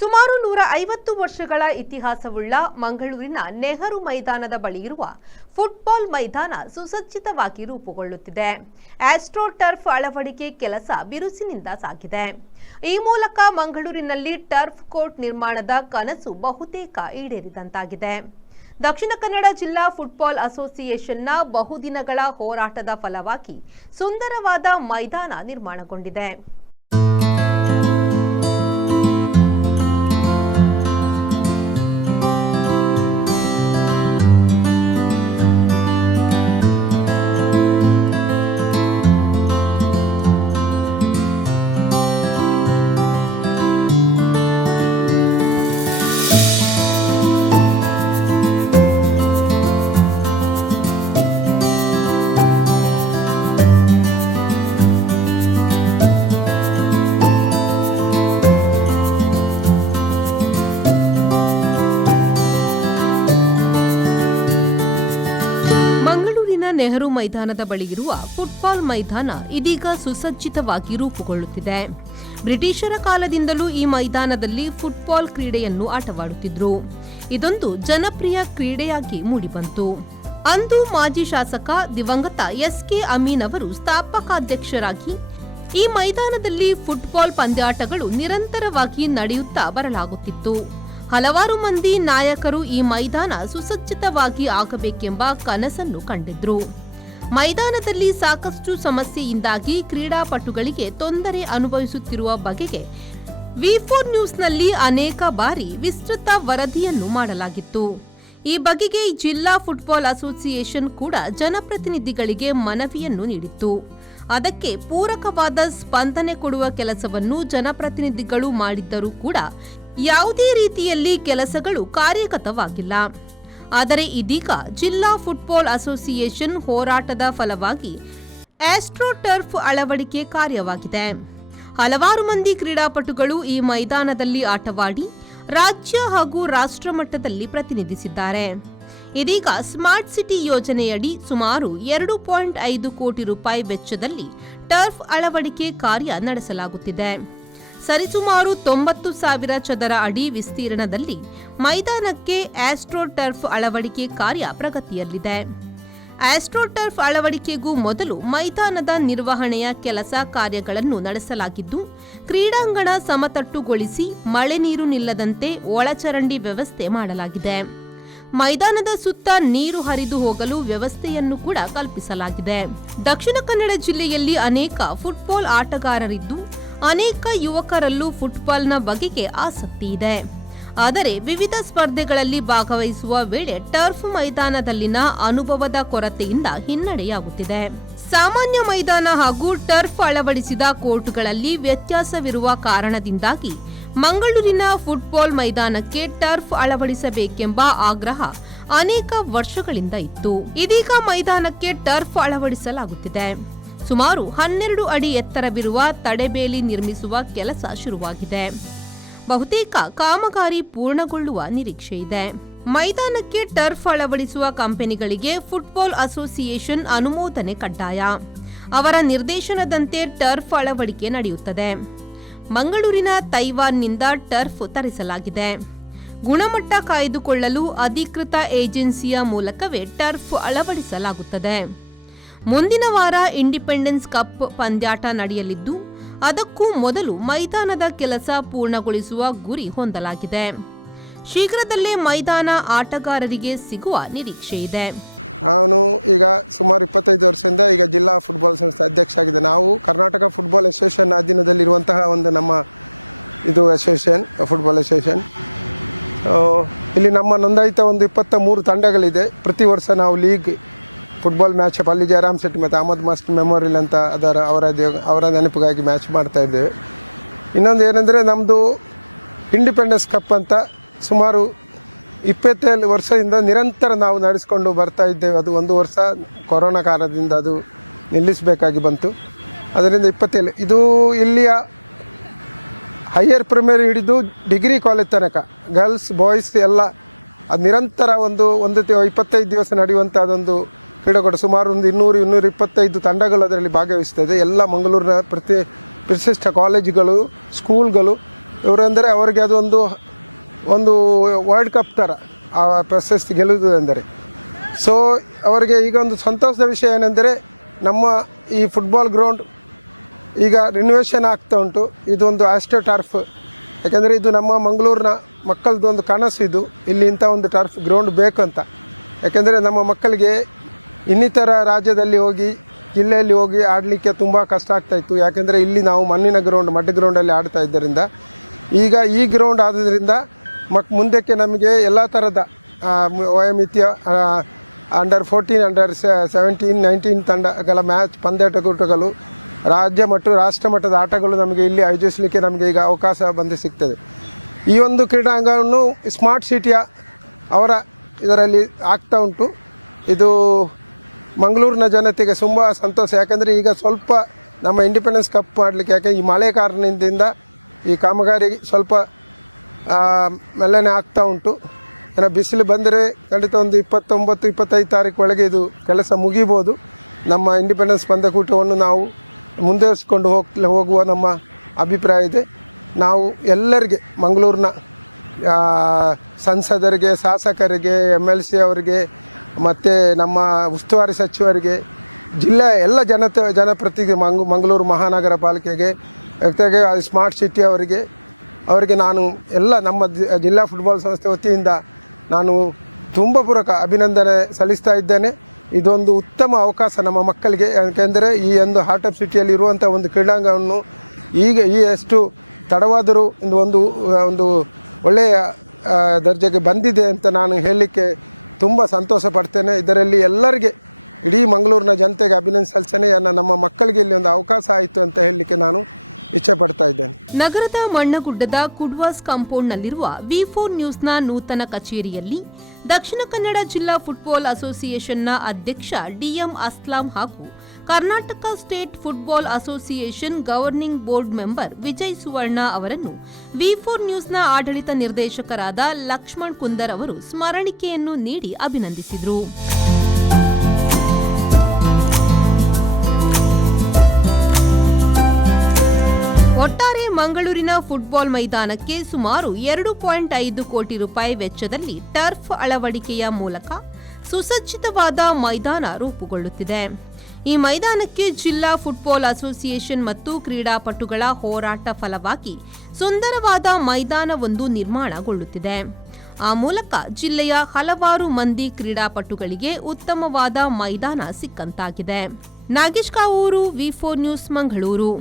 ಸುಮಾರು 150 ವರ್ಷಗಳ ಇತಿಹಾಸವುಳ್ಳ ಮಂಗಳೂರಿನ ನೆಹರು ಮೈದಾನದ ಬಳಿ ಇರುವ ಫುಟ್ಬಾಲ್ ಮೈದಾನ ಸುಸಜ್ಜಿತವಾಗಿ ರೂಪುಗೊಳ್ಳುತ್ತಿದೆ. ಆಸ್ಟ್ರೋ ಟರ್ಫ್ ಅಳವಡಿಕೆ ಕೆಲಸ ಬಿರುಸಿನಿಂದ ಸಾಗಿದೆ. ಈ ಮೂಲಕ ಮಂಗಳೂರಿನಲ್ಲಿ ಟರ್ಫ್ ಕೋರ್ಟ್ ನಿರ್ಮಾಣದ ಕನಸು ಬಹುತೇಕ ಈಡೇರಿದಂತಾಗಿದೆ. ದಕ್ಷಿಣ ಕನ್ನಡ ಜಿಲ್ಲಾ ಫುಟ್ಬಾಲ್ ಅಸೋಸಿಯೇಷನ್ನ ಬಹುದಿನಗಳ ಹೋರಾಟದ ಫಲವಾಗಿ ಸುಂದರವಾದ ಮೈದಾನ ನಿರ್ಮಾಣಗೊಂಡಿದೆ. ಮಂಗಳೂರಿನ ನೆಹರು ಮೈದಾನದ ಬಳಿ ಇರುವ ಫುಟ್ಬಾಲ್ ಮೈದಾನ ಇದೀಗ ಸುಸಜ್ಜಿತವಾಗಿ ರೂಪುಗೊಳ್ಳುತ್ತಿದೆ. ಬ್ರಿಟಿಷರ ಕಾಲದಿಂದಲೂ ಈ ಮೈದಾನದಲ್ಲಿ ಫುಟ್ಬಾಲ್ ಕ್ರೀಡೆಯನ್ನು ಆಟವಾಡುತ್ತಿದ್ರು. ಇದೊಂದು ಜನಪ್ರಿಯ ಕ್ರೀಡೆಯಾಗಿ ಮೂಡಿಬಂತು. ಅಂದು ಮಾಜಿ ಶಾಸಕ ದಿವಂಗತ ಎಸ್.ಕೆ. ಅಮೀನ್ ಅವರು ಸ್ಥಾಪಕಾಧ್ಯಕ್ಷರಾಗಿ ಈ ಮೈದಾನದಲ್ಲಿ ಫುಟ್ಬಾಲ್ ಪಂದ್ಯಾಟಗಳು ನಿರಂತರವಾಗಿ ನಡೆಯುತ್ತಾ ಬರಲಾಗುತ್ತಿತ್ತು. ಹಲವಾರು ಮಂದಿ ನಾಯಕರು ಈ ಮೈದಾನ ಸುಸಜ್ಜಿತವಾಗಿ ಆಗಬೇಕೆಂಬ ಕನಸನ್ನು ಕಂಡಿದ್ರು. ಮೈದಾನದಲ್ಲಿ ಸಾಕಷ್ಟು ಸಮಸ್ಯೆಯಿಂದಾಗಿ ಕ್ರೀಡಾಪಟುಗಳಿಗೆ ತೊಂದರೆ ಅನುಭವಿಸುತ್ತಿರುವ ಬಗೆಗೆ ವಿ4 ನ್ಯೂಸ್ನಲ್ಲಿ ಅನೇಕ ಬಾರಿ ವಿಸ್ತೃತ ವರದಿಯನ್ನು ಮಾಡಲಾಗಿತ್ತು. ಈ ಬಗೆಗೆ ಜಿಲ್ಲಾ ಫುಟ್ಬಾಲ್ ಅಸೋಸಿಯೇಷನ್ ಕೂಡ ಜನಪ್ರತಿನಿಧಿಗಳಿಗೆ ಮನವಿಯನ್ನು ನೀಡಿತ್ತು. ಅದಕ್ಕೆ ಪೂರಕವಾದ ಸ್ಪಂದನೆ ಕೊಡುವ ಕೆಲಸವನ್ನು ಜನಪ್ರತಿನಿಧಿಗಳು ಮಾಡಿದ್ದರೂ ಕೂಡ ಯಾವುದೇ ರೀತಿಯಲ್ಲಿ ಕೆಲಸಗಳು ಕಾರ್ಯಗತವಾಗಿಲ್ಲ. ಆದರೆ ಇದೀಗ ಜಿಲ್ಲಾ ಫುಟ್ಬಾಲ್ ಅಸೋಸಿಯೇಷನ್ ಹೋರಾಟದ ಫಲವಾಗಿ ಆಸ್ಟ್ರೋ ಟರ್ಫ್ ಅಳವಡಿಕೆ ಕಾರ್ಯವಾಗಿದೆ. ಹಲವಾರು ಮಂದಿ ಕ್ರೀಡಾಪಟುಗಳು ಈ ಮೈದಾನದಲ್ಲಿ ಆಟವಾಡಿ ರಾಜ್ಯ ಹಾಗೂ ರಾಷ್ಟ್ರ ಮಟ್ಟದಲ್ಲಿ ಪ್ರತಿನಿಧಿಸಿದ್ದಾರೆ. ಇದೀಗ ಸ್ಮಾರ್ಟ್ ಸಿಟಿ ಯೋಜನೆಯಡಿ ಸುಮಾರು 2.5 ಕೋಟಿ ರೂಪಾಯಿ ವೆಚ್ಚದಲ್ಲಿ ಟರ್ಫ್ ಅಳವಡಿಕೆ ಕಾರ್ಯ ನಡೆಸಲಾಗುತ್ತಿದೆ. ಸರಿಸುಮಾರು 90,000 ಚದರ ಅಡಿ ವಿಸ್ತೀರ್ಣದಲ್ಲಿ ಮೈದಾನಕ್ಕೆ ಆಸ್ಟ್ರೋ ಟರ್ಫ್ ಅಳವಡಿಕೆ ಕಾರ್ಯ ಪ್ರಗತಿಯಲ್ಲಿದೆ. ಆಸ್ಟ್ರೋ ಟರ್ಫ್ ಅಳವಡಿಕೆಗೂ ಮೊದಲು ಮೈದಾನದ ನಿರ್ವಹಣೆಯ ಕೆಲಸ ಕಾರ್ಯಗಳನ್ನು ನಡೆಸಲಾಗಿದ್ದು, ಕ್ರೀಡಾಂಗಣ ಸಮತಟ್ಟುಗೊಳಿಸಿ ಮಳೆ ನೀರು ನಿಲ್ಲದಂತೆ ಒಳಚರಂಡಿ ವ್ಯವಸ್ಥೆ ಮಾಡಲಾಗಿದೆ. ಮೈದಾನದ ಸುತ್ತ ನೀರು ಹರಿದು ಹೋಗಲು ವ್ಯವಸ್ಥೆಯನ್ನು ಕೂಡ ಕಲ್ಪಿಸಲಾಗಿದೆ. ದಕ್ಷಿಣ ಕನ್ನಡ ಜಿಲ್ಲೆಯಲ್ಲಿ ಅನೇಕ ಫುಟ್ಬಾಲ್ ಆಟಗಾರರಿದ್ದು, ಅನೇಕ ಯುವಕರಲ್ಲೂ ಫುಟ್ಬಾಲ್ನ ಬಗೆಗೆ ಆಸಕ್ತಿ ಇದೆ. ಆದರೆ ವಿವಿಧ ಸ್ಪರ್ಧೆಗಳಲ್ಲಿ ಭಾಗವಹಿಸುವ ವೇಳೆ ಟರ್ಫ್ ಮೈದಾನದಲ್ಲಿನ ಅನುಭವದ ಕೊರತೆಯಿಂದ ಹಿನ್ನಡೆಯಾಗುತ್ತಿದೆ. ಸಾಮಾನ್ಯ ಮೈದಾನ ಹಾಗೂ ಟರ್ಫ್ ಅಳವಡಿಸಿದ ಕೋರ್ಟ್ಗಳಲ್ಲಿ ವ್ಯತ್ಯಾಸವಿರುವ ಕಾರಣದಿಂದಾಗಿ ಮಂಗಳೂರಿನ ಫುಟ್ಬಾಲ್ ಮೈದಾನಕ್ಕೆ ಟರ್ಫ್ ಅಳವಡಿಸಬೇಕೆಂಬ ಆಗ್ರಹ ಅನೇಕ ವರ್ಷಗಳಿಂದ ಇತ್ತು. ಇದೀಗ ಮೈದಾನಕ್ಕೆ ಟರ್ಫ್ ಅಳವಡಿಸಲಾಗುತ್ತಿದೆ. ಸುಮಾರು 12 ಅಡಿ ಎತ್ತರವಿರುವ ತಡೆಬೇಲಿ ನಿರ್ಮಿಸುವ ಕೆಲಸ ಶುರುವಾಗಿದೆ. ಬಹುತೇಕ ಕಾಮಗಾರಿ ಪೂರ್ಣಗೊಳ್ಳುವ ನಿರೀಕ್ಷೆ ಇದೆ. ಮೈದಾನಕ್ಕೆ ಟರ್ಫ್ ಅಳವಡಿಸುವ ಕಂಪನಿಗಳಿಗೆ ಫುಟ್ಬಾಲ್ ಅಸೋಸಿಯೇಷನ್ ಅನುಮೋದನೆ ಕಡ್ಡಾಯ. ಅವರ ನಿರ್ದೇಶನದಂತೆ ಟರ್ಫ್ ಅಳವಡಿಕೆ ನಡೆಯುತ್ತದೆ. ಮಂಗಳೂರಿನ ತೈವಾನ್ನಿಂದ ಟರ್ಫ್ ತರಿಸಲಾಗಿದೆ. ಗುಣಮಟ್ಟ ಕಾಯ್ದುಕೊಳ್ಳಲು ಅಧಿಕೃತ ಏಜೆನ್ಸಿಯ ಮೂಲಕವೇ ಟರ್ಫ್ ಅಳವಡಿಸಲಾಗುತ್ತದೆ. ಮುಂದಿನ ವಾರ ಇಂಡಿಪೆಂಡೆನ್ಸ್ ಕಪ್ ಪಂದ್ಯಾಟ ನಡೆಯಲಿದ್ದು, ಅದಕ್ಕೂ ಮೊದಲು ಮೈದಾನದ ಕೆಲಸ ಪೂರ್ಣಗೊಳಿಸುವ ಗುರಿ ಹೊಂದಲಾಗಿದೆ. ಶೀಘ್ರದಲ್ಲೇ ಮೈದಾನ ಆಟಗಾರರಿಗೆ ಸಿಗುವ ನಿರೀಕ್ಷೆ ಇದೆ. ನಾನು ಈಗ ಸುಮಾರು 25 ವರ್ಷದಿಂದ ಈಗ ಜಿಲ್ಲಾ ಫುಟ್ಬಾಲ್ ಸಂಸ್ಥೆ ಅಧ್ಯಕ್ಷ ಆಗಿದೆ. ನಾವು ಕರ್ನಾಟಕ ಫುಟ್ಬಾಲ್ ಅಸೋಸಿಯೇಷನ್ ಅಧೀನದಲ್ಲಿರುವಂತಹ ಒಂದು ನಮ್ಮ ಇದು ಅಸೋಸಿಯೇಷನ್ ಫುಟ್ಬಾಲ್ ಅಸೋಸಿಯೇಷನ್. ಇಲ್ಲಿ ನಮ್ಮ ನೋಂದಾಯಿತ ಒಂದು 23 ತಂಡಗಳಿದೆ. ಪ್ರತಿ ವರ್ಷ ನಾವು ಲೀಗ್ ಫುಟ್ಬಾಲ್ ಮ್ಯಾಚ್ ಅಲ್ಲಿ ಜಯರಾಮ್ ಶೆಟ್ಟಿ ಮತ್ತು ಅಹಮದ್ ಮಾಸ್ಟರ್ ಮೆಮೋರಿಯಲ್ ಅಂತ ಅವರ ನೆನಪಿಗಾಗಿ ಮ್ಯಾಚ್ ಮಾಡ್ತಾ ಇದ್ದೇವೆ. ಇನ್ನೊಂದು ಏನಂದರೆ ನಮ್ಮದು ಇಂಡಿಪೆಂಡೆನ್ಸ್ ಕಪ್ ಅಂತ ಸುಮಾರು 27 ವರ್ಷದಿಂದ ನಿರಂತರ ನಾವು ನಡೆಸ್ಕೊಂಡು ಬರ್ತಾ ಇದ್ದೇವೆ. ಅದು ಒಂದು ವರ್ಷ ಕೊರೋನಾ ಕಾರಣದಿಂದ ಅದು ನಿಲ್ಲಿಸಬೇಕಾಗಿ ಬಂತು. ಅದರಿಂದ 27 ಇದು ಇಲ್ಲಿಯ ಹೈಯರ್ ಪ್ರೈಮರಿ ಹಿಡಿದು ಡಿಗ್ರಿ ಕಾಲೇಜ್ ತನಕ ಗರ್ಲ್ಸ್ ಬಾಯ್ಸ್ ಎಲ್ಲ ಅದು ನಿರಂತರ ಒಂದು 25 ದಿವಸ ನಡೆಯುವಂಥ ಅದೊಂದು ಕ್ರೀಡಾಕೂಟ. ಸುಮಾರು ಒಂದು 200-225 ತಂಡಗಳು ಅದರಲ್ಲಿ ಭಾಗವಹಿಸ್ತದೆ. ಎಲ್ಲ ಮಂಗಳೂರಿನ ಪ್ರತಿಷ್ಠಿತ ಕಾಲೇಜುಗಳು, ಸ್ಕೂಲ್ಗಳು ಇವರೆಂದರೆ ಅವರಿಗೆ ಅದೊಂದು ಒಂದು ವರ್ಲ್ಡ್ ಕಪ್ ಥರ ಆ ಪ್ರಶಸ್ತಿ ಗೆಲ್ಲುವುದು ಎಂದರೆ. ಸೊ ಅವರಿಗೆ ಈಗ ಒಂದು ಸಂತೋಷದ ವಿಷಯ ಏನೆಂದರೆ ನಮ್ಮ ಈ ಫುಟ್ಬಾಲ್ ಗ್ರೌಂಡ್ ಈಗ ರಿನೋವೇಷನ್ ಆಗ್ತಾ ಉಂಟು. ಇದೊಂದು ಆಸ್ಟ್ರೋ ಟರ್ಫ್, ಯಾಕೆಂದರೆ ಇದು ನಮ್ಮ ಮಂಗಳೂರಿನ ಮಕ್ಕಳದ್ದು ಒಂದು ಕನಸು. ಇದು ಇಲ್ಲಿ ಇಂಥ ಒಂದು ಟರ್ಫ್ ಗ್ರೌಂಡ್ ಬೇಕು ಅಂತ. ಯಾಕೆಂದರೆ ನಮ್ಮ ಮಕ್ಕಳಿಗೆ ಇನ್ನಿತರ ರಾಜ್ಯದಲ್ಲಿ ಹೋಗಿ ಜಿಲ್ಲೆಯಲ್ಲಿ ಹೋಗಿ ಆಡಲಿಕ್ಕೆ ತುಂಬ ಕಷ್ಟ ಆಗ್ತಾಯಿತ್ತು. ಯಾಕೆಂದರೆ ಇಲ್ಲಿ ನಾವು ಮಣ್ಣಿನ ಗ್ರೌಂಡ್ ಮಡ್ ಗ್ರೌಂಡಲ್ಲಿ ಆಡ್ತಾ ಇದ್ದರಿಂದ ಈಗ ಈ ಗ್ರೌಂಡ್ ಆಗೋದ್ರಿಂದ ಮುಂದಕ್ಕೆ ನಮಗೆ ಎಲ್ಲ ಥರದ ವಯೋಮಿತಿಯ ಅಂಡರ್ 14, ಅಂಡರ್ 17, 19 ತಂಡಗಳ ಪಂದ್ಯಾಟಗಳು ರಾಜ್ಯ ಮತ್ತು ರಾಷ್ಟ್ರ ಮಟ್ಟದ ಆಟಗಳು ನಮಗೆ ಇಲ್ಲಿ ಆಯೋಜಿಸಲಿಕ್ಕೆ ನಮಗೆ ಈಗ ಅವಕಾಶ ಬಂದು ಸಿಗ್ತದೆ. ಈ ಒಂದು ಕ್ರೀಡಾಂಗಣವನ್ನು ಸ್ಮಾರ್ಟ್ ಸಿಟಿಯ ಅವರ ಇದರಲ್ಲಿ ಆಗ್ತಾ ಉಂಟು. ಇದು ಮಂಗಳೂರಿನ ಜನತೆಗೆ ತುಂಬ ಸಂತೋಷ. ಯಾಕೆಂದರೆ ಈಗ ಸ್ವಲ್ಪ ನಮ್ಮ ಇಂಡಿಪೆಂಡೆನ್ಸ್ ಕಪ್ ಮಾಡಲಿಕ್ಕೆ ಯಾಕೆ ಈ ಮಳೆ ಕಾರಣದಿಂದ ಈ ಕಾಮಗಾರಿ ಸ್ವಲ್ಪ ಮೆಲ್ಲನೆ ಆಗ್ತಾ ಉಂಟು. ಏನೋ ಬಿಸಿಲು ಬಂದರೆ ಖಂಡಿತ ಒಂದು 29-25 ತಾರೀಕು ಒಳಗೆ ಇದು ಕೆಲಸ ಮುಗಿಬೋದು. ನಮ್ಮ ಇಂಡಿಪೆಂಡೆನ್ಸ್ ಪಂದ್ಯಕೂಟವನ್ನು ನಾವು ಮುಂದುವರಿಸಿಕೊಂಡು ಹೋಗುವ ನಮ್ಮ ಅಭಿಪ್ರಾಯ ಇದೆ. ನಾವು ಎಲ್ಲರಿಗೆ ಮಂಗಳೂರಿನ ಸಂಸದರಿಗೆ, ಶಾಸಕರಿಗೆ, MLC ಅವರಿಗೆ ಮತ್ತು ನಮ್ಮ ಉಸ್ತುವಾರಿ ಸಚಿವರಿಗೆ, ಜಿಲ್ಲೆಯ ಎಲ್ಲ ಜನಪ್ರತಿನಿಧಿ ಮಂಗಳೂರು ಮಹಾನಗರ ಪಾಲಿಕೆಗೆ, ಜೊತೆಗೆ ಸ್ಮಾರ್ಟ್ ಸಿಟಿ ಅವರಿಗೆ ನಾನು ಎಲ್ಲ ನಮ್ಮ ಜಿಲ್ಲಾ ಫುಟ್ಬಾಲ್ ಸಂಸ್ಥೆ ವತಿಯಿಂದ ನಾನು ತುಂಬ ಪೂರ್ವಕ ಅಭಿನಂದನೆ ಸಲ್ಲಿಸ್ತಾ ಇದ್ದೇನೆ. ಇದೊಂದು ಉತ್ತಮ ಅವಕಾಶ ನಮ್ಮ ಮಕ್ಕಳಿಗೆ. ಯಾಕೆಂದರೆ ಈ ಒಂದು ಹಾರ್ಟ್ ಆಫ್ ಸಿಟಿಯಲ್ಲಿ ಇರುವಂಥ ಒಂದು ಕ್ರೀಡಾಂಗಣವನ್ನು ಈಗ ಎಷ್ಟು ತಡವಾದರೂ ಒಂದು ಒಳ್ಳೆಯ ದರ್ಜೆಗೆ ಬಂದಿದೆ ಅಂತ ನಾನು ಹೇಳಲಿಕ್ಕೆ ತುಂಬ ಸಂತೋಷ ಪಡ್ತೇನೆ. ಇದರಲ್ಲಿ ಎಲ್ಲರಿಗೆ, ಇಡೀ ಮಂಗಳೂರಿನ ಜನತೆಗೆ ಅಭಿನಂದನೆ ಸಲ್ಲಿಸ್ತೇನೆ. ನಮ್ಮ ಮಕ್ಕಳಿಗೆ ಇಲ್ಲಿ ಒಂದು ಅವಕಾಶ ಆಯಿತು ಅಂತ ಹೇಳಲಿಕ್ಕೆ ನಾನು ಇಚ್ಛೆ ಪಡ್ತಾ ಇದ್ದೇನೆ. ನಗರದ ಮಣ್ಣಗುಡ್ಡದ ಕುಡ್ವಾಸ್ ಕಾಂಪೌಂಡ್ನಲ್ಲಿರುವ V4 ನ್ಯೂಸ್ನ ನೂತನ ಕಚೇರಿಯಲ್ಲಿ ದಕ್ಷಿಣ ಕನ್ನಡ ಜಿಲ್ಲಾ ಫುಟ್ಬಾಲ್ ಅಸೋಸಿಯೇಷನ್ನ ಅಧ್ಯಕ್ಷ DM ಅಸ್ಲಾಂ ಹಾಗೂ Karnataka state football association governing board member Vijay Suvarna ಅವರನ್ನು V4 ನ್ಯೂಸ್ನ ಆಡಳಿತ ನಿರ್ದೇಶಕರಾದ ಲಕ್ಷ್ಮಣ್ ಕುಂದರ್ ಅವರು ಸ್ಮರಣಿಕೆಯನ್ನು ನೀಡಿ ಅಭಿನಂದಿಸಿದರು. ಒಟ್ಟಾರೆ ಮಂಗಳೂರಿನ ಫುಟ್ಬಾಲ್ ಮೈದಾನಕ್ಕೆ ಸುಮಾರು 2.5 ಕೋಟಿ ರೂಪಾಯಿ ವೆಚ್ಚದಲ್ಲಿ ಟರ್ಫ್ ಅಳವಡಿಕೆಯ ಮೂಲಕ ಸುಸಜ್ಜಿತವಾದ ಮೈದಾನ ರೂಪುಗೊಳ್ಳುತ್ತಿದೆ. ಈ ಮೈದಾನಕ್ಕೆ ಜಿಲ್ಲಾ ಫುಟ್ಬಾಲ್ ಅಸೋಸಿಯೇಷನ್ ಮತ್ತು ಕ್ರೀಡಾಪಟುಗಳ ಹೋರಾಟ ಫಲವಾಗಿ ಸುಂದರವಾದ ಮೈದಾನವೊಂದು ನಿರ್ಮಾಣಗೊಳ್ಳುತ್ತಿದೆ. ಆ ಮೂಲಕ ಜಿಲ್ಲೆಯ ಹಲವಾರು ಮಂದಿ ಕ್ರೀಡಾಪಟುಗಳಿಗೆ ಉತ್ತಮವಾದ ಮೈದಾನ ಸಿಕ್ಕಂತಾಗಿದೆ. Nagesh Kavoor, V4 news, Mangaluru.